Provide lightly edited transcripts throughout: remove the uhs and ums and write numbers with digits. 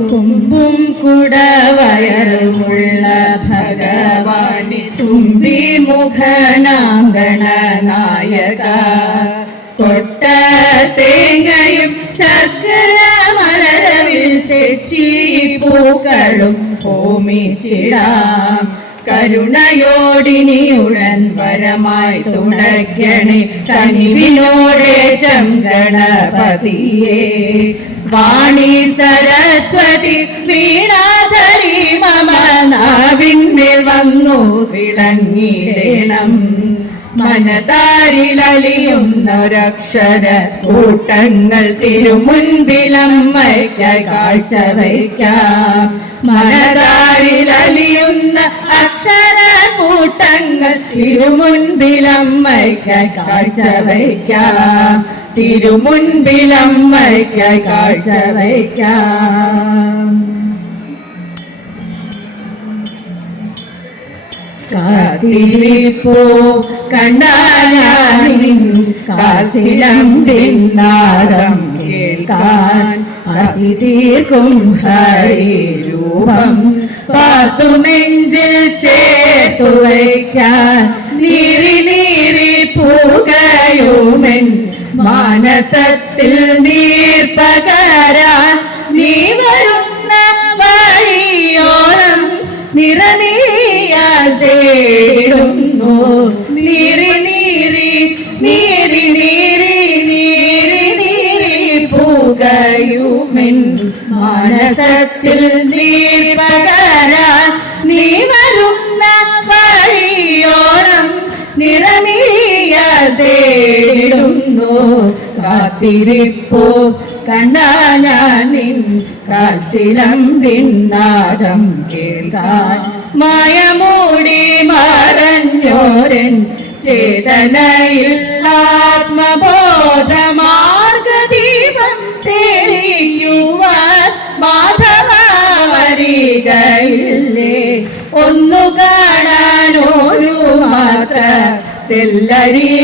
കൊമ്പും കുടവയറുമുള്ള ഭഗവാനി തുമ്പി മുഖനാങ്കണ നായക തൊട്ട തേങ്ങയും ശർക്കര മലരവിൽ തെച്ചി പൂക്കളും ഹോമിച്ചിടാം കരുണയോടിനിയുടൻ വരമായി തുണയ്ക്കണേ കനിവിനോടെ ഗണപതിയെ വാണി സരസ്വതി വീണാധരി മമ നാവിന്മേൽ വന്നു വിളങ്ങിടണം മനതാരിലലിയുന്നൊരക്ഷര കൂട്ടങ്ങൾ തിരുമുൻപിലമ്മയ്ക്കായി കാഴ്ച വയ്ക്കാം മനതാരിലലിയുന്ന അക്ഷര കൂട്ടങ്ങൾ തിരുമുൻപിലമ്മയ്ക്കായി കാഴ്ച വയ്ക്കാം തിരുമുൻപിലമ്മയ്ക്കായി കാഴ്ച വയ്ക്കാം കാത്തിരിപ്പോ കണ്ടാലിൻ കാൽച്ചിലമ്പിന്നാദം കേൾക്കാൻ അതിതീർക്കും ഹരിരൂപം പാത്തു നെഞ്ചിൽ ചേർത്തു വയ്ക്കാൻ നീറി നീറി പൂകയുമെൻ മാനസത്തിൽ നീർപ്പകരാൻ നീ വരുന്ന വഴിയോളം നിറനീയാൽ തേടുന്നു നീറി നീറി നീറി നീറി നീറി നീറി പൂകയുമെൻ മാനസത്തിൽ നീർപ്പകരാൻ നീ വരുന്ന വഴിയോളം നിറനീയാൽ തേടുന്നു കാത്തിരിപ്പോ കണ്ടാ ഞാൻ നിൻ കാൽച്ചിലമ്പിന്നാദം കേൾക്കാൻ മായമൂടി മറഞ്ഞോരൻ ചേതനയിൽ ആത്മബോധമാർഗദീപം തെളിയുവാൻ മാധവ വരികയില്ലേ ഒന്നു കാണാനൊരു മാത്ര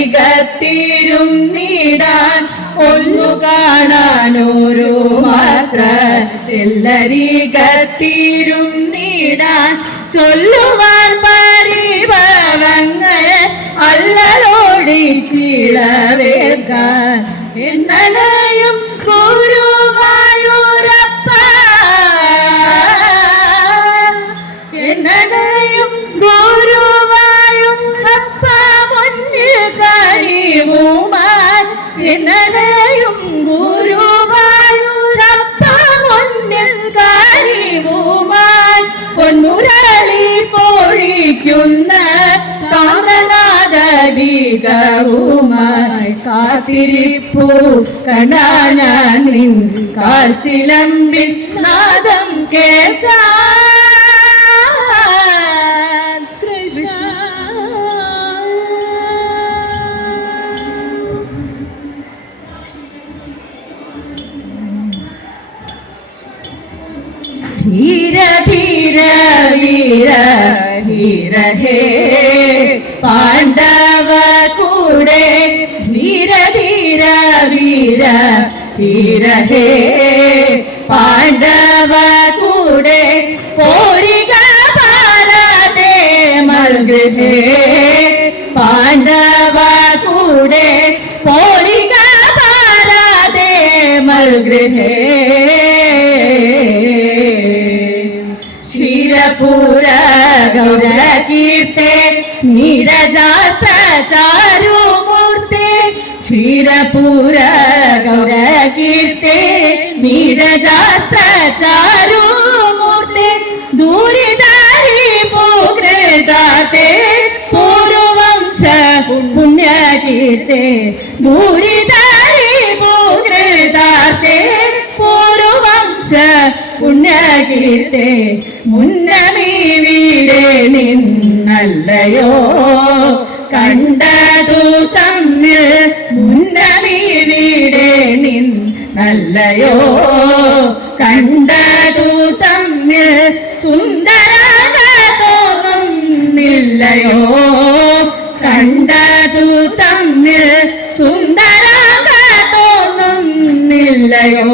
തെല്ലരികത്തിരും നീടാൻ ഒന്നു കാണാനൊരു മാത്ര തെല്ലരികത്തിരും നീടാൻ ചൊല്ലുവാൻ പരിഭവങ്ങൾ അല്ലലോടി ചിളവേൽക്കാൻ എന്നയും ഗുരുവായൂരപ്പ എന്നയും ഗുരുവായൂരപ്പ മുന്നിൽ കനിവുമാൻ എന്നയും ഗുരുവായൂരപ്പ മുന്നിൽ കനിവുമാൻ പൊന്നുരളി പൊഴിക്കുന്ന സാമനാദ ഗീതവുമായി കാത്തിരിപ്പു കണ്ടാ ഞാൻ നിൻ കാൽച്ചിലമ്പിൻ നാദം കേൾക്കാൻ കൃഷ്ണ ധീര ധീര വീര ധീര ഹേ പാണ്ഡവ കൂടെ ധീര ധീര വീര ധീര ഹേ പാണ്ഡവ കൂടെ പോരിക ഭാരതേ മൽഗൃഹേ പാണ്ഡവ കൂടെ പോരിക ഭാരതേ മൽഗൃഹേ ക്ഷീരപൂര ഗൗരകീർത്തെ നീരജാസ്ത്രചാരുമൂർത്തെ ക്ഷീരപൂര ഗൗരകീർത്തെ നീരജാസ്ത്രചാരുമൂർത്തെ ദൂരിതാരി പൂകൃതാത്തെ പൂർവംശ പുണ്യകീർത്തെ ദൂരിതാരി പൂകൃതാത്തെ പൂർവംശ പുണ്യകീർത്തെ മുന്നമീ വീടെ നിന്നല്ലയോ കണ്ടതു തമ്മിൽ മുന്നമീ വീടെ നിന്നല്ലയോ കണ്ടതു തമ്മിൽ സുന്ദരത തോന്നുന്നില്ലയോ കണ്ടതു തമ്മിൽ സുന്ദരത തോന്നും നല്ലയോ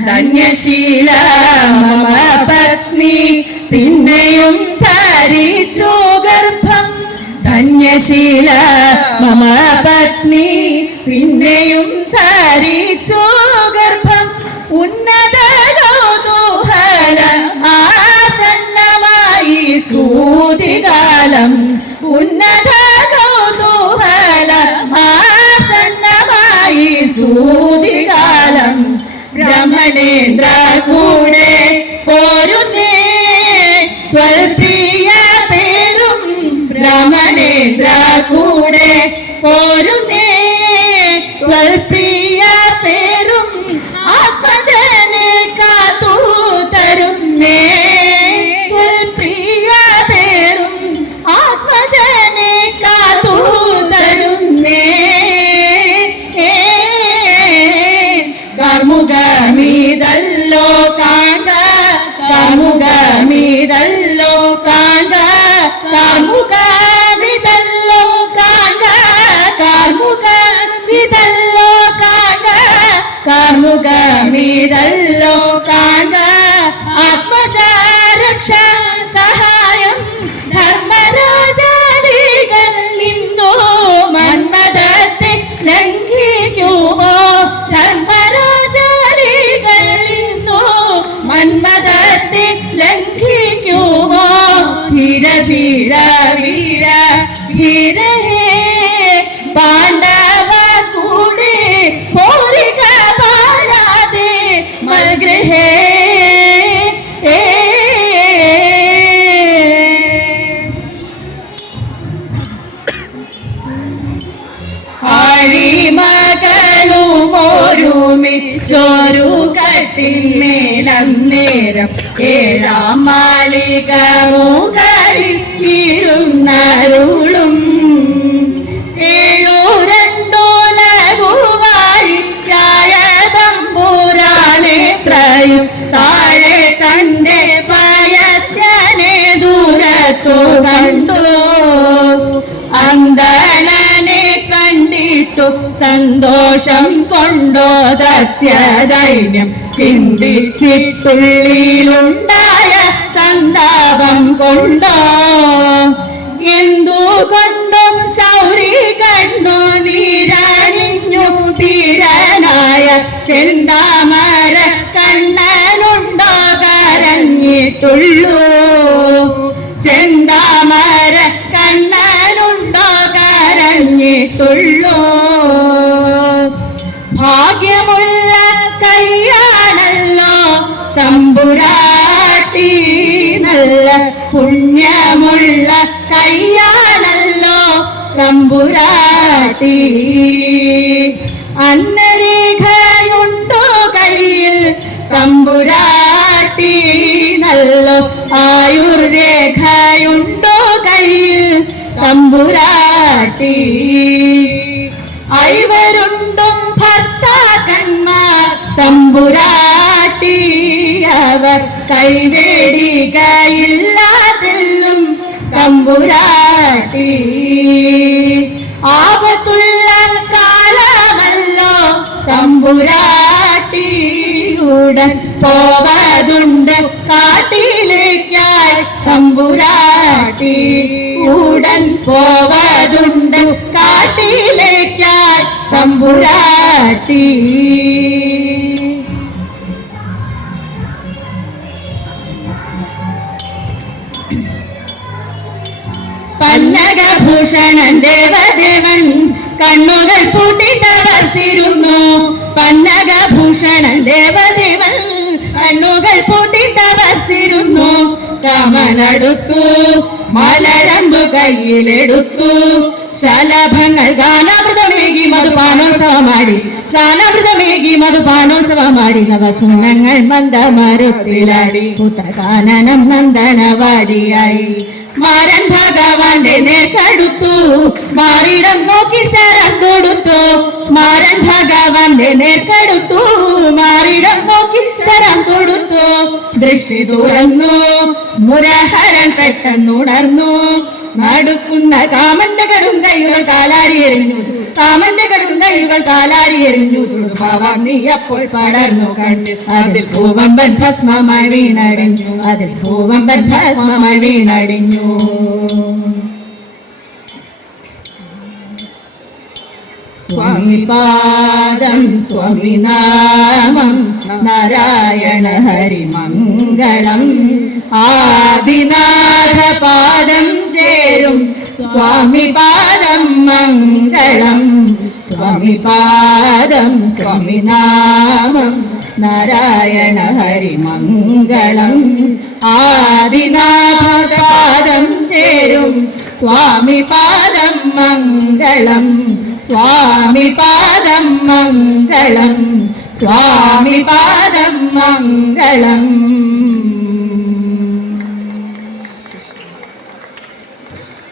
ധന്യശീല മമ പത്നി പിന്നെയും ധരിച്ചു ഗർഭം ധന്യശീല മമ പത്നി പിന്നെയും ധരിച്ചു ഗർഭം ഉന്നത കൗതൂഹല ആസന്നമായി സൂതികാലം ഉന്നത കൗതൂഹല ആസന്നമായി സൂതികാലം ബ്രഹ്മണേന്ദ്ര കൂടെ പോരുന്നേ ത്വൽപ്രിയ പേരും ബ്രഹ്മണേന്ദ്ര കൂടെ പോരുന്നേ ത്വൽപ്രിയ പേരും ആത്മജനെ കാത്തു തരുന്നേ ത്വൽപ്രിയ പേരും ആത്മജനെ കാത്തു തരുന്നേ കാർമുകമിതല്ലോ കാണ്ട കാർമുകമിതല്ലോ കാണ്ട കാർമുകമിതല്ലോ കാണ്ട കാർമുകമിതല്ലോ കാണ്ട കാർമുകമിതല്ലോ കാണ്ട ആത്മജാരക്ഷ സഹായം ധർമ്മരാജാദികൾ നിന്നു മന്മഥത്തെ ലംഘിക്കുമോ ധർമ്മരാജാദികൾ നിന്നു മന്മഥത്തെ ലംഘിക്കുമോ ധീര ധീര വീര ധീരേ പാണ്ഡവ കൂടെ പോരിക പാരാതെ മൽഗൃഹേ ആഴിമകളുമൊരുമിച്ചൊരു കട്ടിന്മേലന്നേരം ഏഴാം മാളിക മുകളിൽ ഇരുന്നരുളും ും താഴെ തന്റെ പയസ്യനെ ദൂരത്തു കണ്ടു അന്തണനെ കണ്ടിട്ടു സന്തോഷം കൊണ്ടോ ദസ്യ ദൈന്യം ചിന്തിച്ചിട്ടുള്ളിലുണ്ടായ സന്താപം കൊണ്ടോ എന്തുകൊണ്ടും ശൗരി കണ്ടു നീരണിഞ്ഞു ധീരനായ ചെന്താമര കണ്ണനുണ്ടോ കരഞ്ഞിട്ടുള്ളൂ ചെന്താമര കണ്ണനുണ്ടോ കരഞ്ഞിട്ടുള്ളൂ ഭാഗ്യമുള്ള കൈയാണല്ലോ തമ്പുരാട്ടി നല്ല പുണ്യമുള്ള കൈയാണല്ലോ തമ്പുരാട്ടി അന്നരേഖയുണ്ടോ കയ്യിൽ തമ്പുരാട്ടി നല്ല ആയുർരേഖയുണ്ടോ കയ്യിൽ തമ്പുരാട്ടി ഐവരുണ്ടും ഭർത്താക്കന്മാർ തമ്പുരാട്ടി അവർ കൈവേടികയില്ലാതെല്ലും തമ്പുരാട്ടി ആപത്തുള്ള കാലമല്ലോ തമ്പുരാട്ടി ഉടൻ പോവതുണ്ട് കാട്ടിലേക്കായി തമ്പുരാട്ടി ഉടൻ പോവതുണ്ട് കാട്ടിലേക്കായി തമ്പുരാട്ടി പന്നകഭൂഷണൻ ദേവദേവൻ കണ്ണുകൾ പൂട്ടി തപസ്സിരുന്നു പന്നകഭൂഷണൻ ദേവദേവൻ കണ്ണുകൾ പൂട്ടി തപസ്സിരുന്നു കാമനടുത്തു മലരമ്പു കയ്യിലെടുത്തു ശലഭങ്ങൾ ഗാനാമൃതമേകി മധുപാനോത്സവമാടി ഗാനാമൃതമേകി മധുപാനോത്സവമാടി നവസുന്നങ്ങൾ മന്ദമരത്തിലാടി പുത്രകാനനം നന്ദനവാടിയായി മാരൻ ഭഗവാന്റെ നേർക്കടുത്തു മാറിടം നോക്കി ശരം കൊടുത്തു മാരൻ ഭഗവാന്റെ നേർക്കടുത്തു മാറിടം നോക്കി ശരം കൊടുത്തു ദൃഷ്ടി തുറന്നു മുരഹരൻ പെട്ടെന്നുണർന്നു നടുക്കുന്ന കാമന്റെ കടും കൈകൾ കാലാരി എറിഞ്ഞു കാമന്റെ കടുങ്കൈകൾ കാലാരി എറിഞ്ഞു ചുടുപാവാം നീ അപ്പോൾ പടർന്നു കണ്ട് അതിൽ പൂവമ്പൻ ഭസ്മമായി വീണടിഞ്ഞു അതിൽ പൂവമ്പൻ ഭസ്മമായി വീണടിഞ്ഞു സ്വാമിപാദം സ്വാമിനാമം നാരായണ ഹരിമംഗളം ആദിനാഥപാദം ചേരും സ്വാമിപാദം മംഗളം സ്വാമിപാദം സ്വാമിനാമം നാരായണ ഹരിമംഗളം ആദിനാഥപാദം ചേരും സ്വാമിപാദം മംഗളം സ്വാമിപാദം മംഗളം സ്വാമിപാദം മംഗളം